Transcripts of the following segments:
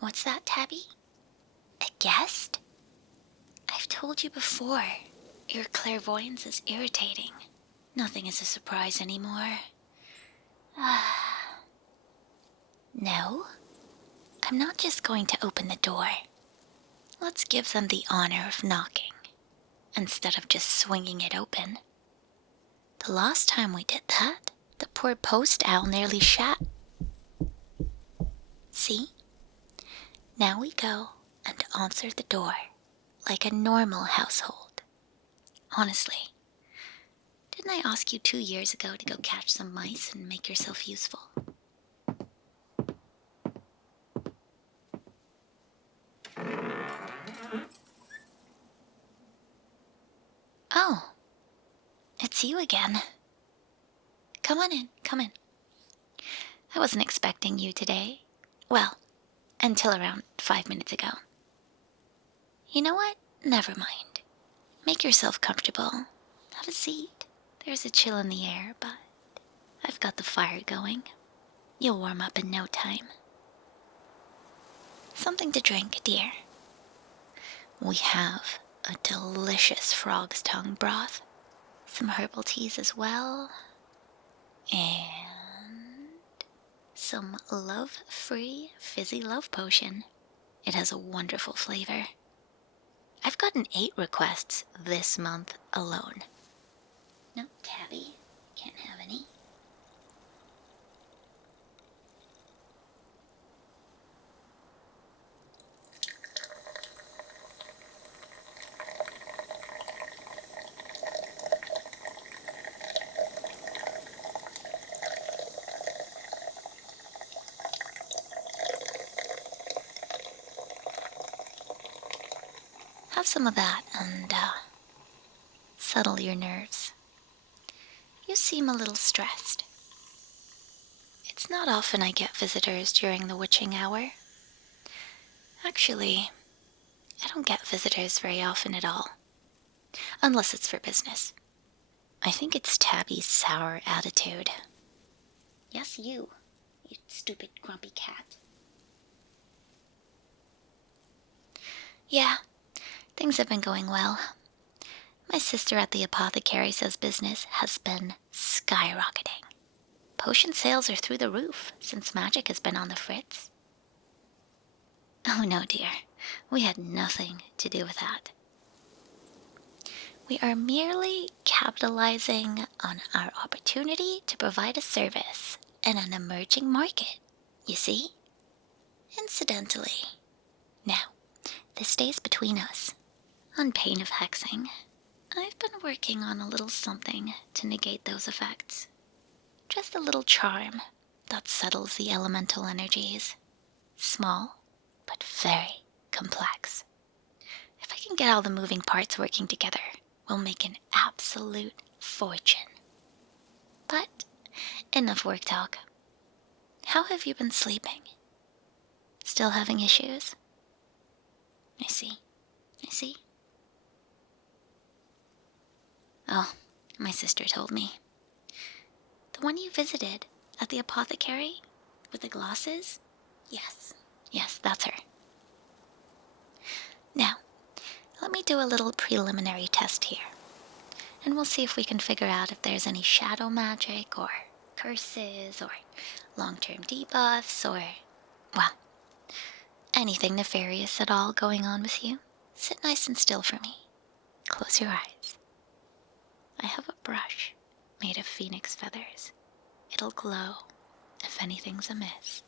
What's that, Tabby? A guest? I've told you before, your clairvoyance is irritating. Nothing is a surprise anymore. No, I'm not just going to open the door. Let's give them the honor of knocking, instead of just swinging it open. The last time we did that, the poor post owl nearly shat. See? Now we go and answer the door, like a normal household. Honestly, didn't I ask you 2 years ago to go catch some mice and make yourself useful? Oh, it's you again. Come on in, come in. I wasn't expecting you today. Well, until around 5 minutes ago. You know what? Never mind. Make yourself comfortable. Have a seat. There's a chill in the air, but I've got the fire going. You'll warm up in no time. Something to drink, dear. We have a delicious frog's tongue broth, some herbal teas as well, and some love-free fizzy love potion. It has a wonderful flavor. I've gotten 8 requests this month alone. No, Tabby, can't have any. Have some of that and settle your nerves. You seem a little stressed. It's not often I get visitors during the witching hour. Actually, I don't get visitors very often at all, unless it's for business. I think it's Tabby's sour attitude. Yes, you stupid grumpy cat. Yeah, things have been going well. My sister at the apothecary says business has been skyrocketing. Potion sales are through the roof since magic has been on the fritz. Oh no, dear. We had nothing to do with that. We are merely capitalizing on our opportunity to provide a service in an emerging market, you see? Incidentally. Now, this stays between us. On pain of hexing, I've been working on a little something to negate those effects. Just a little charm that settles the elemental energies. Small, but very complex. If I can get all the moving parts working together, we'll make an absolute fortune. But enough work talk. How have you been sleeping? Still having issues? I see. Oh, my sister told me. The one you visited at the apothecary with the glasses? Yes, that's her. Now, let me do a little preliminary test here, and we'll see if we can figure out if there's any shadow magic or curses or long-term debuffs or, well, anything nefarious at all going on with you. Sit nice and still for me. Close your eyes. I have a brush made of phoenix feathers. It'll glow if anything's amiss.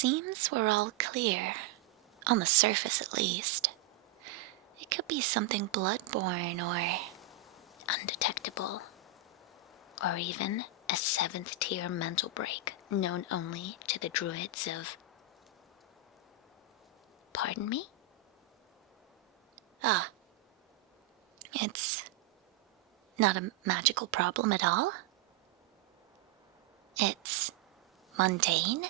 seems we're all clear, on the surface at least. It could be something blood-borne or undetectable, or even a seventh-tier mental break known only to the druids of... Pardon me? Ah, it's not a magical problem at all? It's mundane?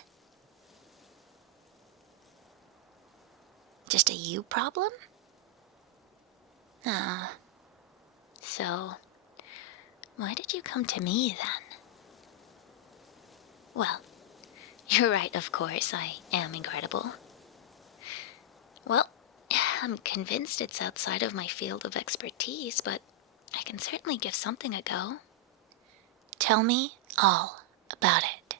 Just a you problem? Ah, so why did you come to me then? Well, you're right, of course, I am incredible. Well, I'm convinced it's outside of my field of expertise, but I can certainly give something a go. Tell me all about it.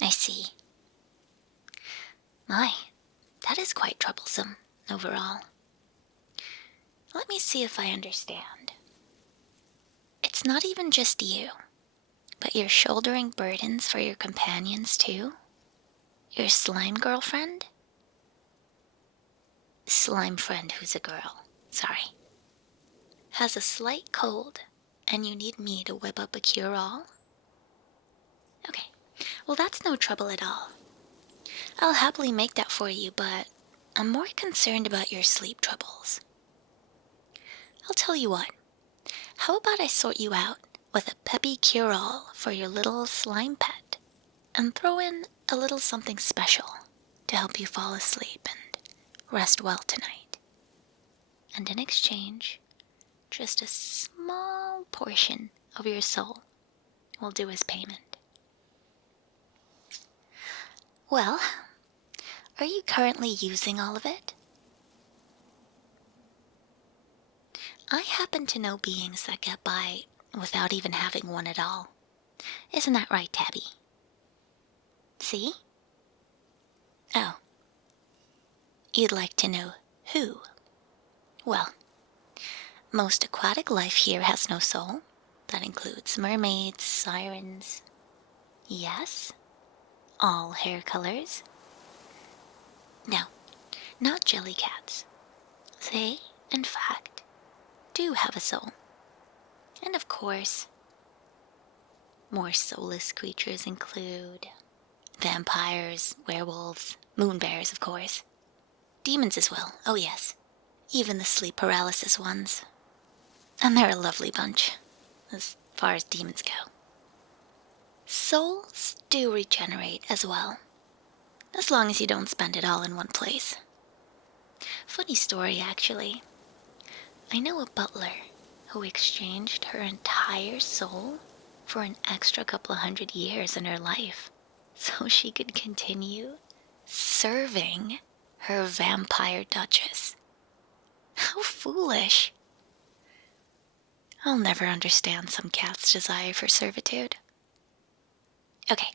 I see. My, that is quite troublesome, overall. Let me see if I understand. It's not even just you, but you're shouldering burdens for your companions too? Your slime girlfriend? Slime friend who's a girl, sorry. Has a slight cold, and you need me to whip up a cure-all? Okay, well that's no trouble at all. I'll happily make that for you, but I'm more concerned about your sleep troubles. I'll tell you what, how about I sort you out with a peppy cure-all for your little slime pet, and throw in a little something special to help you fall asleep and rest well tonight. And in exchange, just a small portion of your soul will do as payment. Well, are you currently using all of it? I happen to know beings that get by without even having one at all. Isn't that right, Tabby? See? Oh. You'd like to know who? Well, most aquatic life here has no soul. That includes mermaids, sirens. Yes, all hair colors. No, not jellycats. They, in fact, do have a soul. And of course, more soulless creatures include vampires, werewolves, moon bears, of course. Demons as well, oh yes. Even the sleep paralysis ones. And they're a lovely bunch, as far as demons go. Souls do regenerate as well, as long as you don't spend it all in one place. Funny story, actually. I know a butler who exchanged her entire soul for an extra couple of 100 years in her life, so she could continue serving her vampire duchess. How foolish. I'll never understand some cat's desire for servitude. Okay,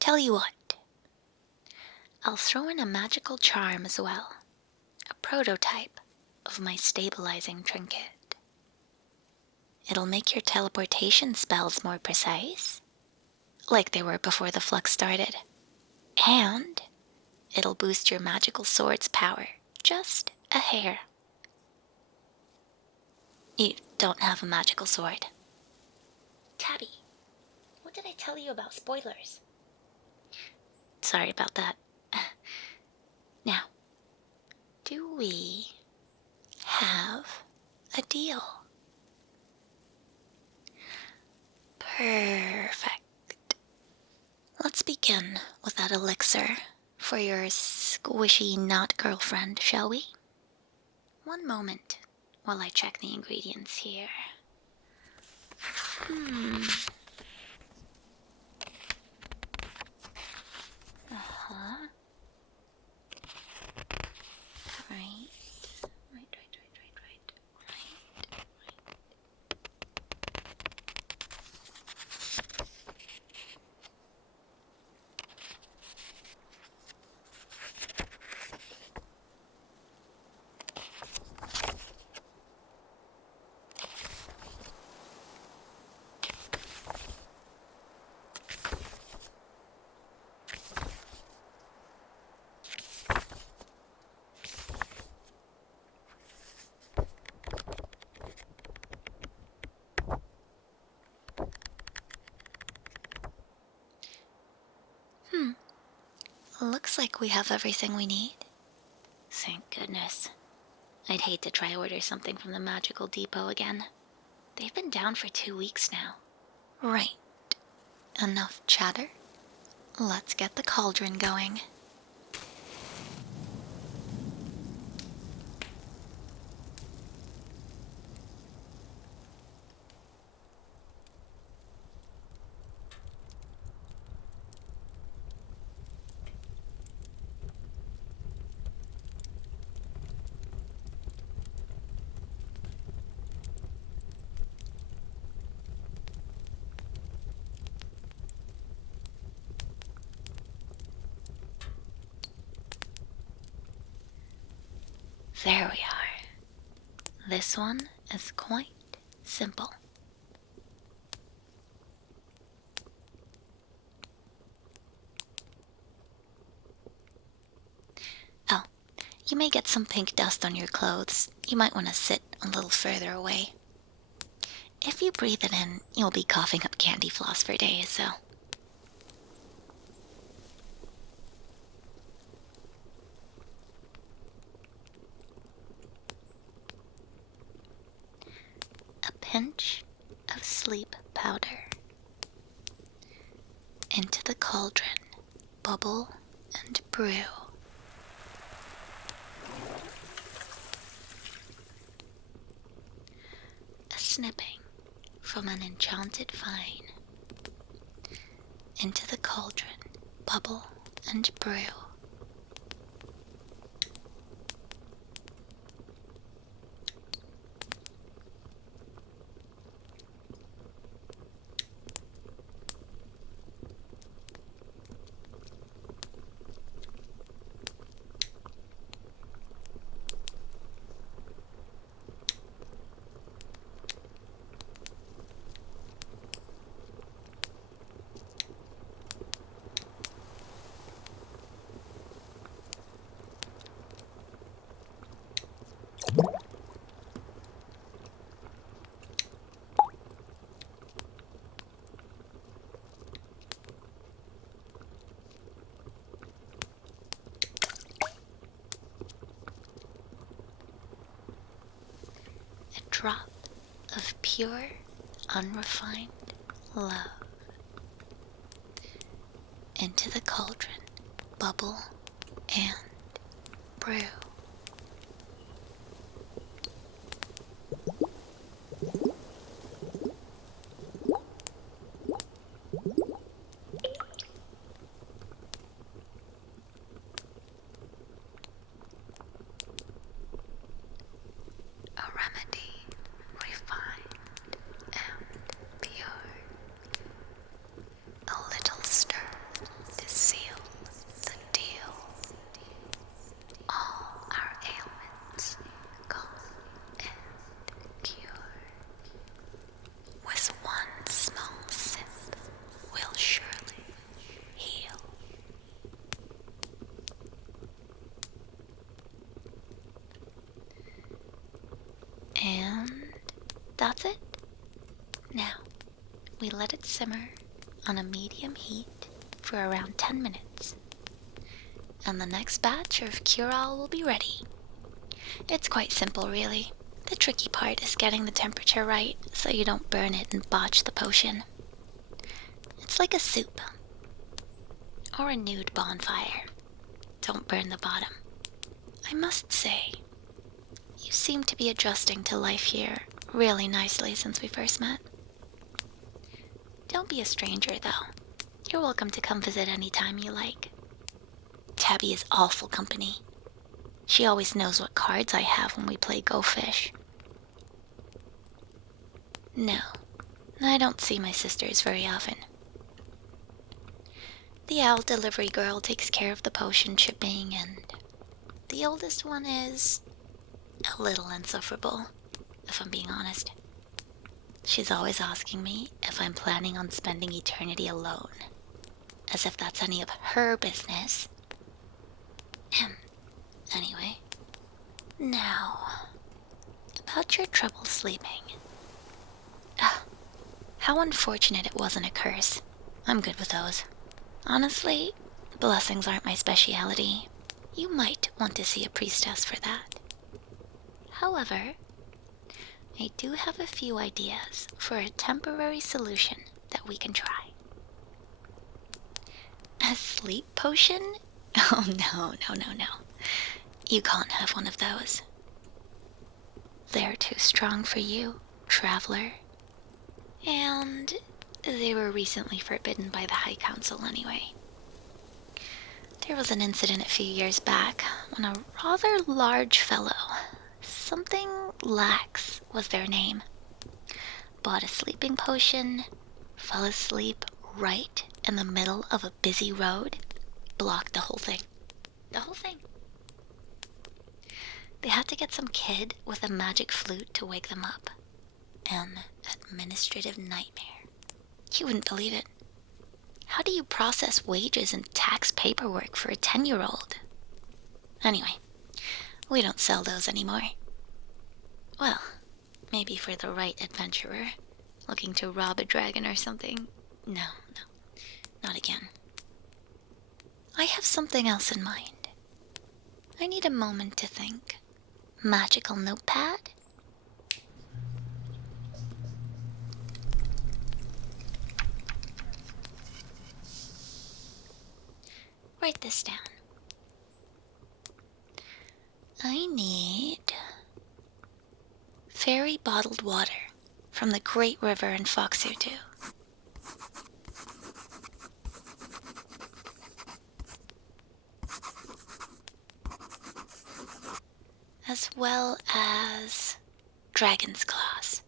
tell you what. I'll throw in a magical charm as well. A prototype of my stabilizing trinket. It'll make your teleportation spells more precise, like they were before the flux started. And it'll boost your magical sword's power just a hair. You don't have a magical sword. Tabby, what did I tell you about spoilers? Sorry about that. Now, do we have a deal? Perfect. Let's begin with that elixir for your squishy not girlfriend, shall we? One moment while I check the ingredients here. Uh-huh. Right. Looks like we have everything we need. Thank goodness. I'd hate to try order something from the magical depot again. They've been down for 2 weeks now. Right. Enough chatter. Let's get the cauldron going. There we are. This one is quite simple. Oh, you may get some pink dust on your clothes. You might want to sit a little further away. If you breathe it in, you'll be coughing up candy floss for days, so... A pinch of sleep powder. Into the cauldron, bubble and brew. A snipping from an enchanted vine. Into the cauldron, bubble and brew. Drop of pure, unrefined love into the cauldron, bubble and brew. A remedy refined and pure. A little stir to seal the deal. All our ailments gone and cured. With one small sip will surely heal. And that's it. Now, we let it simmer on a medium heat for around 10 minutes. And the next batch of cure-all will be ready. It's quite simple, really. The tricky part is getting the temperature right so you don't burn it and botch the potion. It's like a soup. Or a nude bonfire. Don't burn the bottom. I must say, you seem to be adjusting to life here really nicely since we first met. Don't be a stranger, though. You're welcome to come visit any time you like. Tabby is awful company. She always knows what cards I have when we play Go Fish. No, I don't see my sisters very often. The owl delivery girl takes care of the potion shipping, and the oldest one is a little insufferable, if I'm being honest. She's always asking me if I'm planning on spending eternity alone, as if that's any of her business. Anyway, now, about your trouble sleeping. How unfortunate it wasn't a curse. I'm good with those. Honestly, Blessings aren't my speciality. You might want to see a priestess for that. However, I do have a few ideas for a temporary solution that we can try. A sleep potion? Oh, no. You can't have one of those. They're too strong for you, traveler. And they were recently forbidden by the High Council anyway. There was an incident a few years back when a rather large fellow, something Lax was their name, bought a sleeping potion, fell asleep right in the middle of a busy road, blocked the whole thing. The whole thing. They had to get some kid with a magic flute to wake them up. An administrative nightmare. You wouldn't believe it. How do you process wages and tax paperwork for a 10-year-old? Anyway, we don't sell those anymore. Well, maybe for the right adventurer, looking to rob a dragon or something. No, not again. I have something else in mind. I need a moment to think. Magical notepad? Write this down. I need fairy bottled water from the Great River in Foxutu. As well as dragon's claws.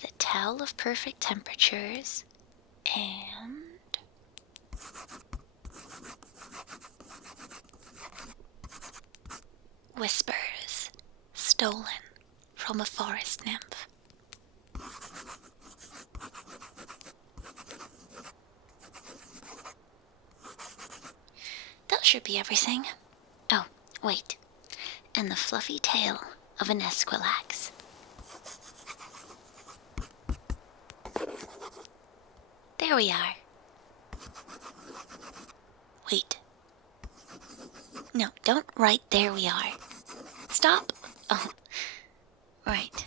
The towel of perfect temperatures and whispers stolen from a forest nymph. That should be everything. Oh, wait. And the fluffy tail of an esquilax. There we are. Wait. No, don't write "there we are." Stop. Oh, right.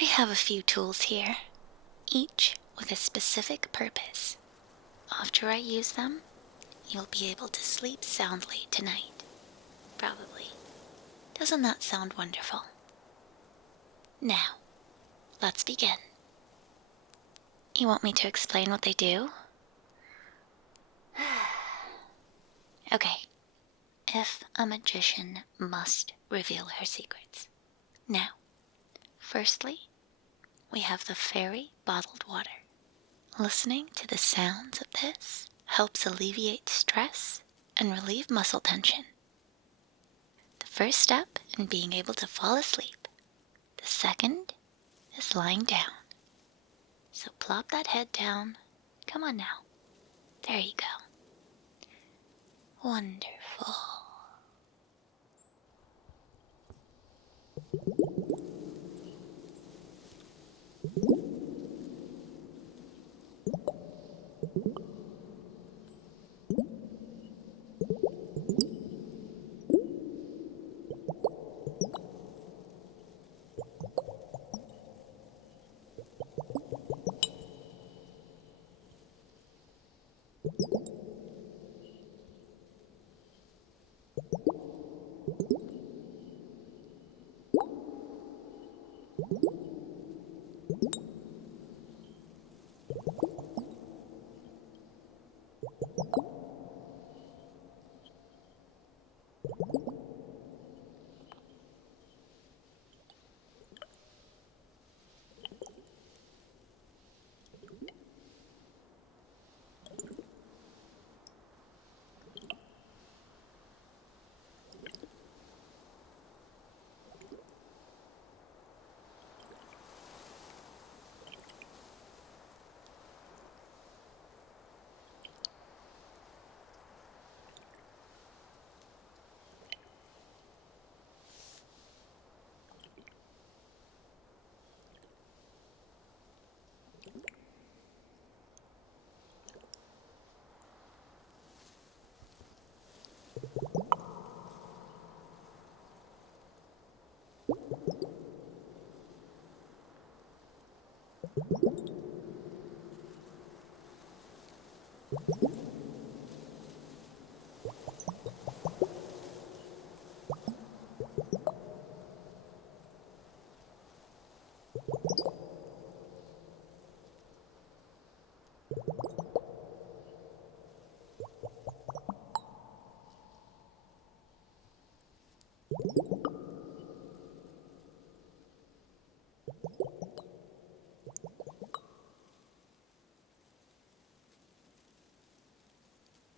I have a few tools here, each with a specific purpose. After I use them, you'll be able to sleep soundly tonight. Probably. Doesn't that sound wonderful? Now, let's begin. You want me to explain what they do? Okay. If a magician must reveal her secrets. Now, firstly, we have the fairy bottled water. Listening to the sounds of this helps alleviate stress and relieve muscle tension. The first step in being able to fall asleep. The second is lying down. So plop that head down. Come on now. There you go. Wonderful.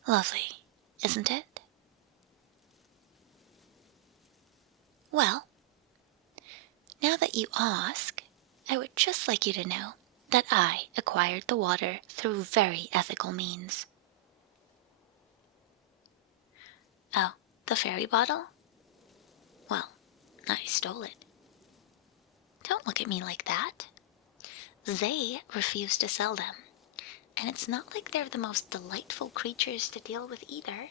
Lovely, isn't it? Well, now that you ask, I would just like you to know that I acquired the water through very ethical means. Oh, the fairy bottle? Well, I stole it. Don't look at me like that. They refuse to sell them, and it's not like they're the most delightful creatures to deal with either.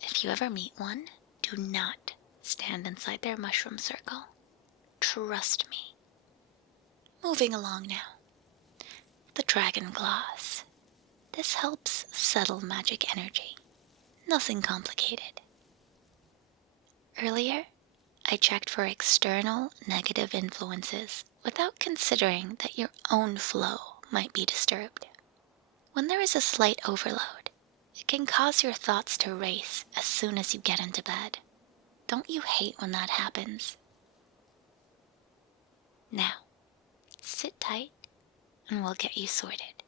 If you ever meet one, do not stand inside their mushroom circle. Trust me. Moving along now. The dragon glass. This helps settle magic energy. Nothing complicated. Earlier, I checked for external negative influences without considering that your own flow might be disturbed. When there is a slight overload, it can cause your thoughts to race as soon as you get into bed. Don't you hate when that happens? Now, sit tight and we'll get you sorted.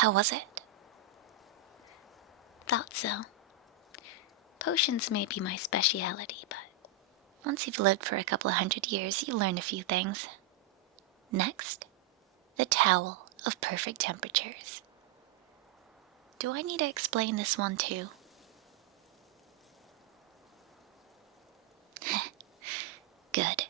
How was it? Thought so. Potions may be my speciality, but once you've lived for a couple of 100 years, you learn a few things. Next, the towel of perfect temperatures. Do I need to explain this one too? Good.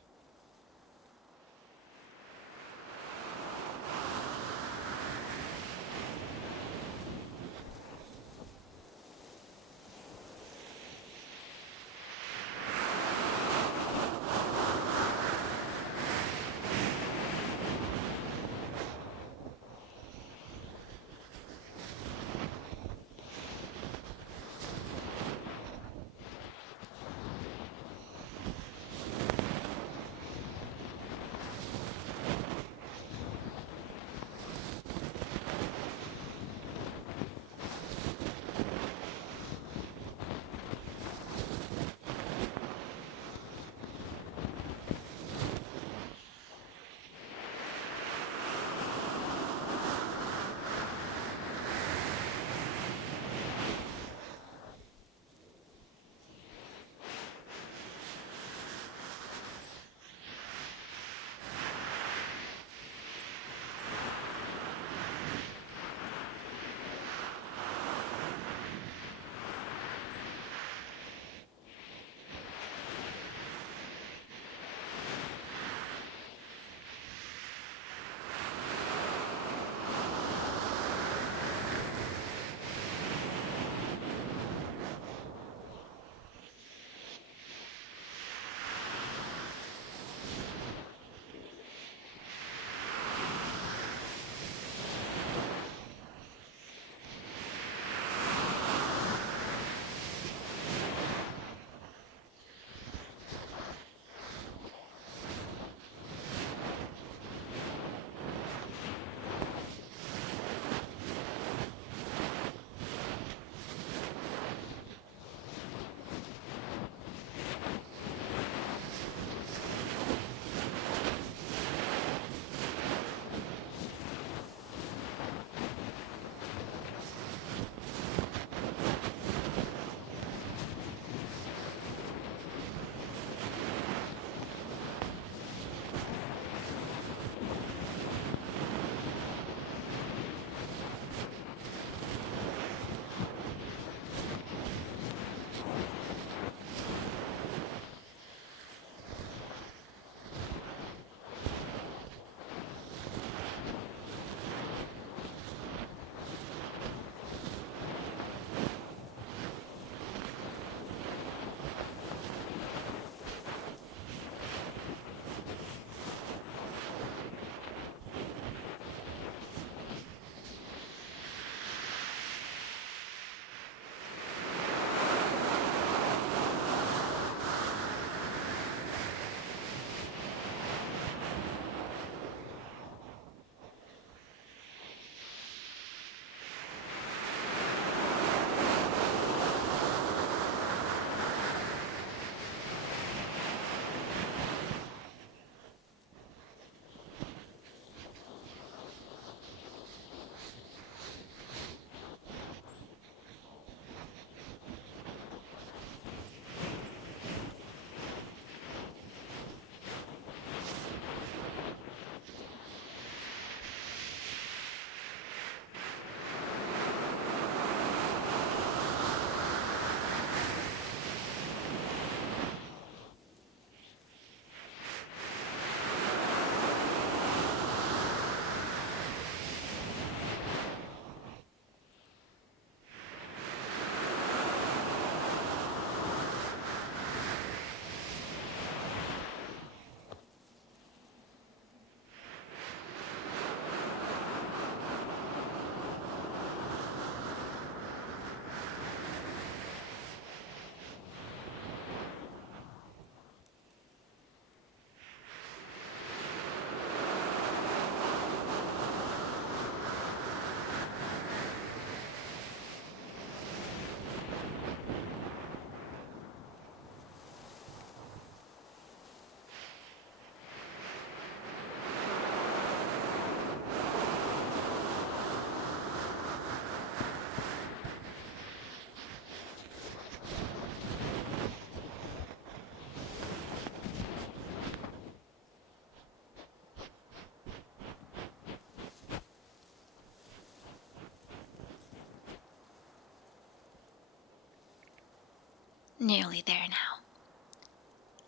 Nearly there now.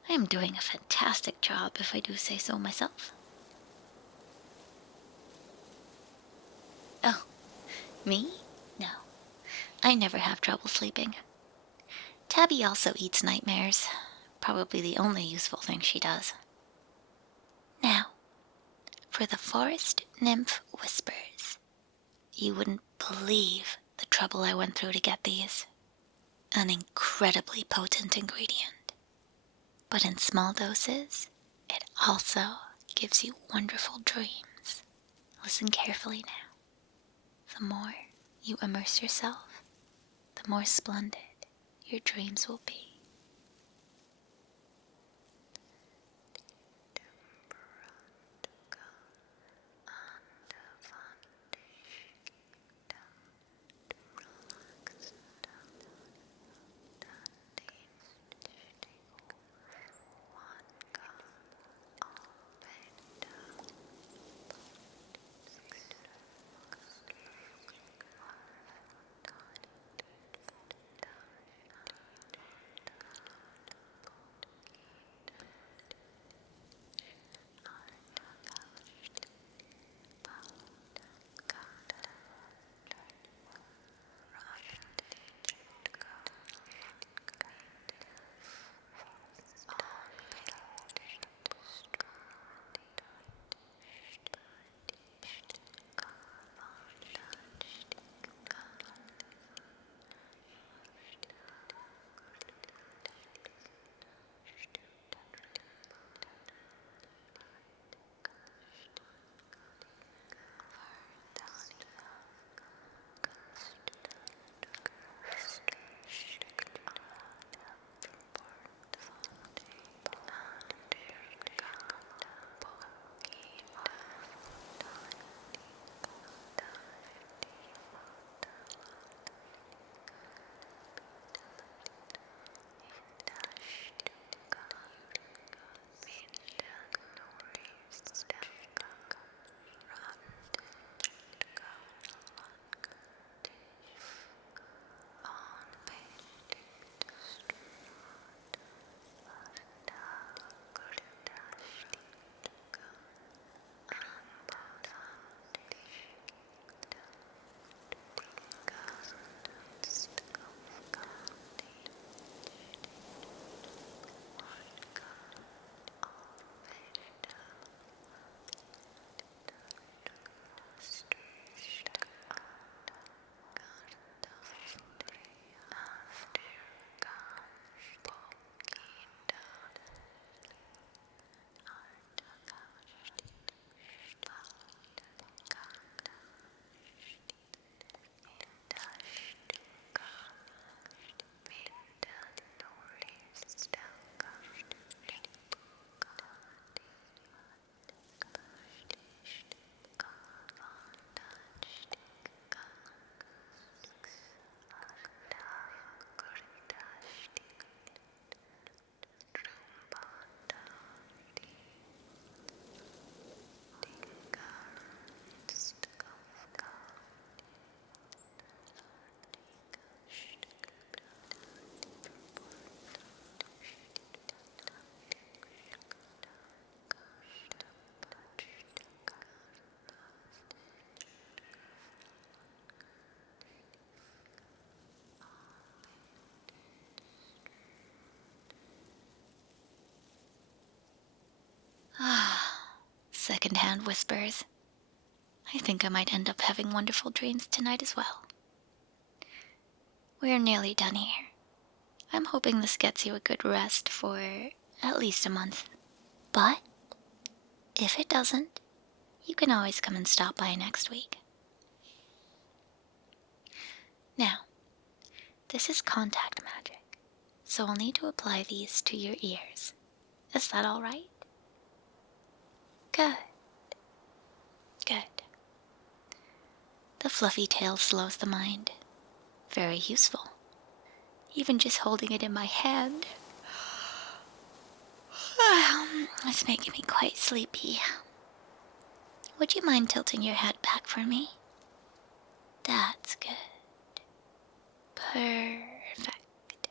I am doing a fantastic job, if I do say so myself. Oh, me? No. I never have trouble sleeping. Tabby also eats nightmares. Probably the only useful thing she does. Now, for the forest nymph whispers. You wouldn't believe the trouble I went through to get these. An incredibly potent ingredient. But in small doses, it also gives you wonderful dreams. Listen carefully now. The more you immerse yourself, the more splendid your dreams will be. Ah, secondhand whispers. I think I might end up having wonderful dreams tonight as well. We're nearly done here. I'm hoping this gets you a good rest for at least a month. But if it doesn't, you can always come and stop by next week. Now, this is contact magic, so I'll need to apply these to your ears. Is that all right? Good. Good. The fluffy tail slows the mind. Very useful. Even just holding it in my hand. It's making me quite sleepy. Would you mind tilting your head back for me? That's good. Perfect.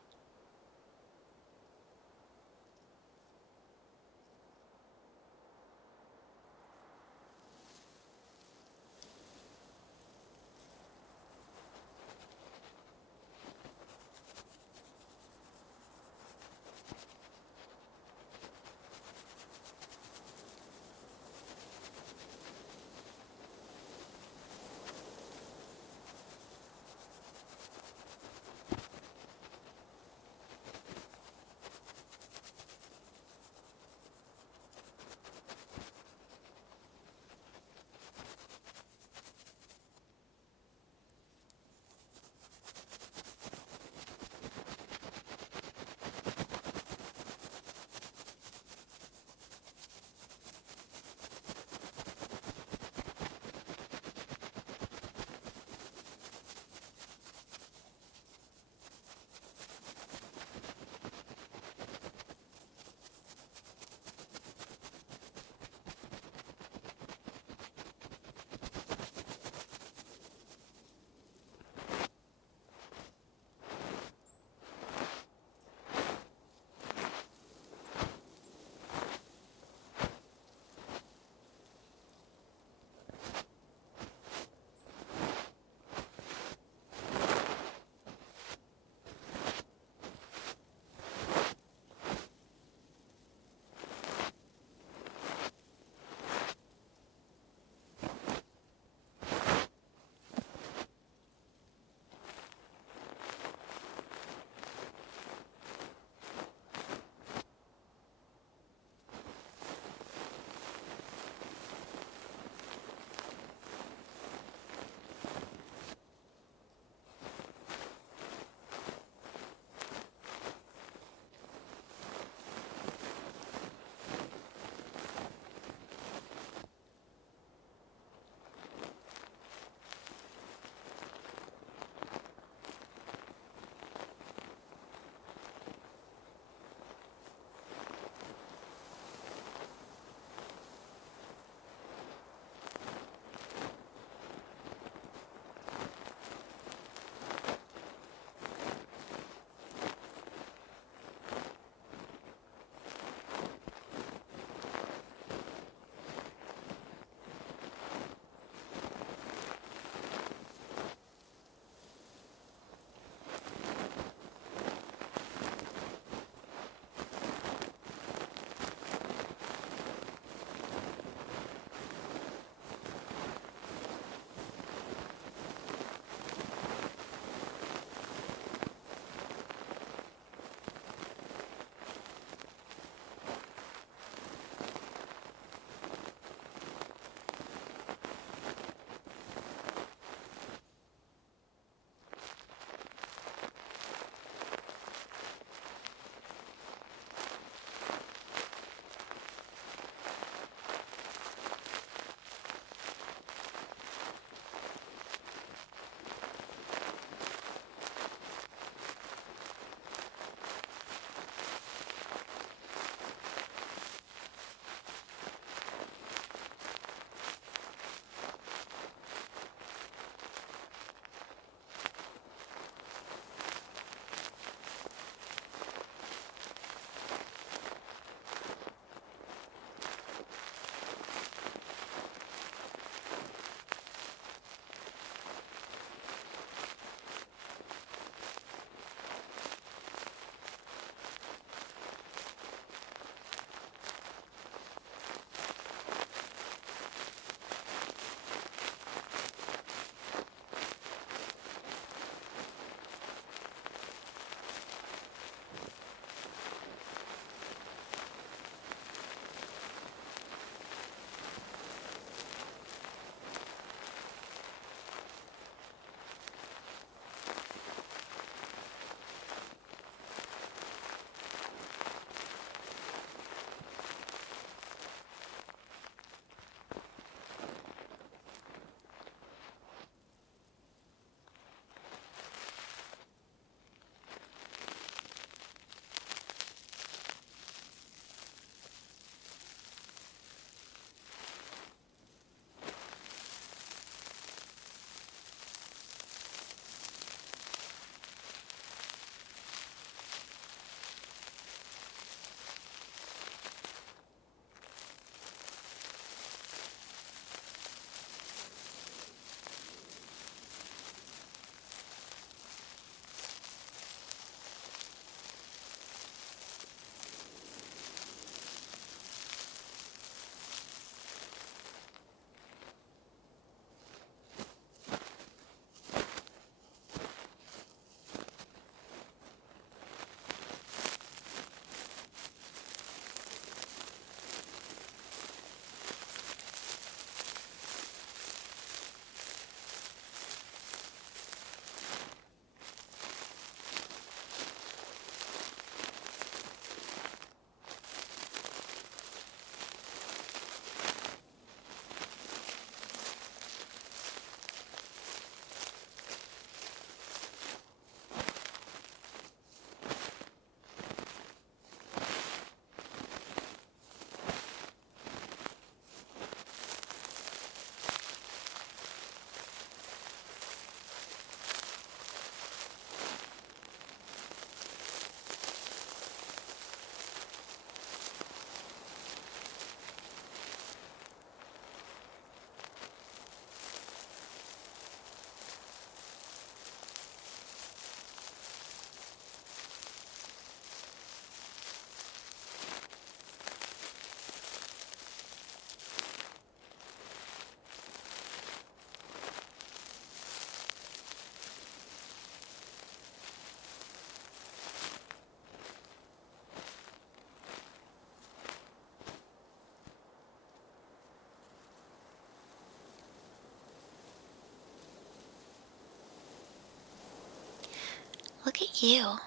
Look at you.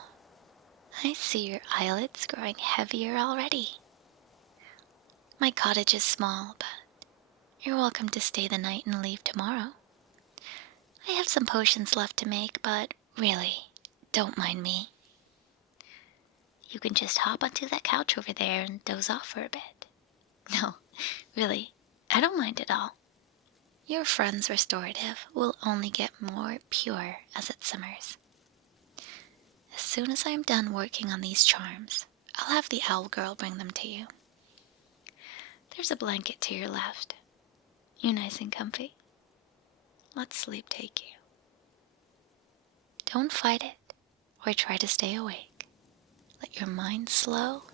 I see your eyelids growing heavier already. My cottage is small, but you're welcome to stay the night and leave tomorrow. I have some potions left to make, but really, don't mind me. You can just hop onto that couch over there and doze off for a bit. No, really, I don't mind at all. Your friend's restorative will only get more pure as it simmers. As soon as I am done working on these charms, I'll have the owl girl bring them to you. There's a blanket to your left. You nice and comfy? Let sleep take you. Don't fight it or try to stay awake. Let your mind slow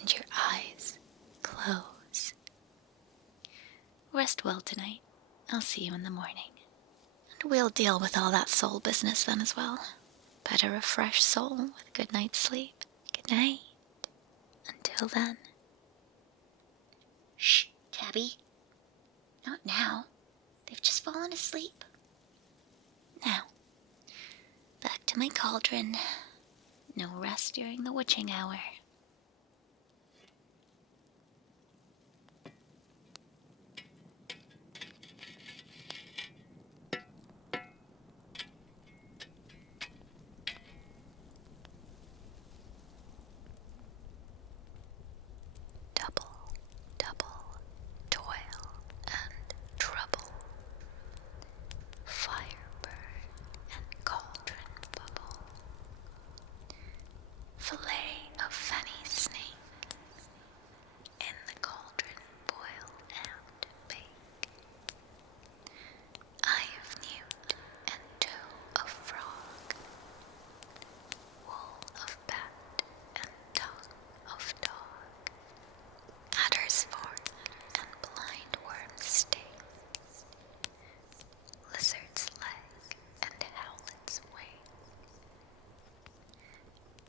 and your eyes close. Rest well tonight. I'll see you in the morning. And we'll deal with all that soul business then as well. Better a fresh soul with a good night's sleep. Good night. Until then. Shh, Tabby. Not now. They've just fallen asleep. Now, back to my cauldron. No rest during the witching hour. Double, toil and trouble. Fire burn and cauldron bubble. Fillet of fenny snake. In the cauldron boil and bake. Eye of newt and toe of frog. Wool of bat and tongue of dog. Adder's fork and blind worm's sting. Lizard's leg and howlet's wing.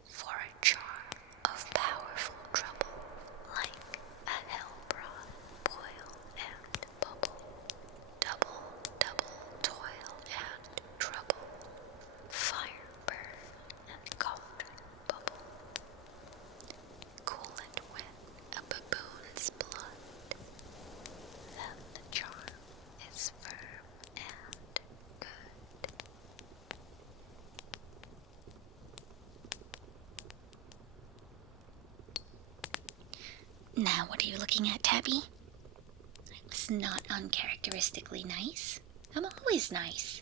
For a charm of powerful trouble, like a hell-brought boil and bubble. Double, toil and trouble. Fire burn and cauldron bubble. Cool it with a baboon's blood. Then the charm is firm and good. Now what are you looking at, Tabby? I was not uncharacteristically nice. I'm always nice.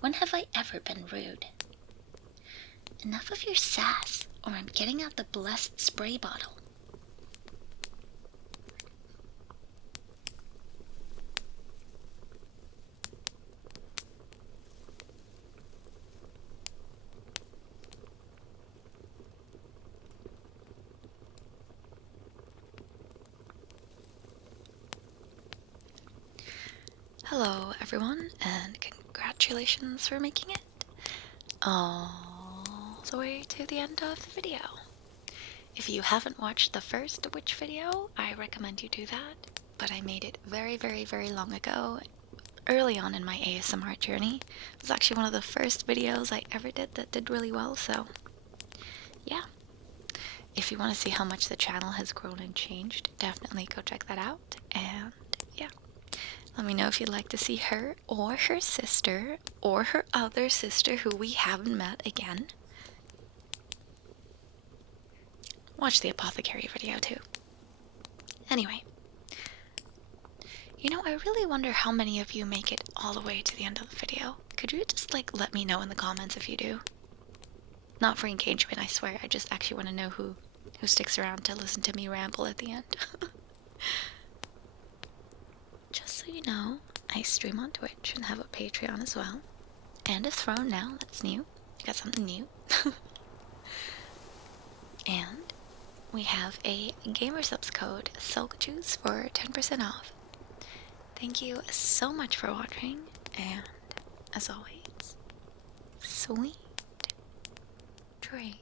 When have I ever been rude? Enough of your sass, or I'm getting out the blessed spray bottle. Hello, everyone, and congratulations for making it all the way to the end of the video. If you haven't watched the first witch video, I recommend you do that, but I made it very, very, very long ago, early on in my ASMR journey. It was actually one of the first videos I ever did that did really well, so yeah. If you want to see how much the channel has grown and changed, definitely go check that out, and yeah. Let me know if you'd like to see her or her sister or her other sister who we haven't met again. Watch the apothecary video too. Anyway, you know, I really wonder how many of you make it all the way to the end of the video. Could you just let me know in the comments if you do? Not for engagement, I swear. I just actually want to know who sticks around to listen to me ramble at the end. Just so you know, I stream on Twitch and have a Patreon as well. And a throne now, that's new. Got something new. And we have a Gamersubs code, SulkyJuice, for 10% off. Thank you so much for watching, and as always, sweet dreams.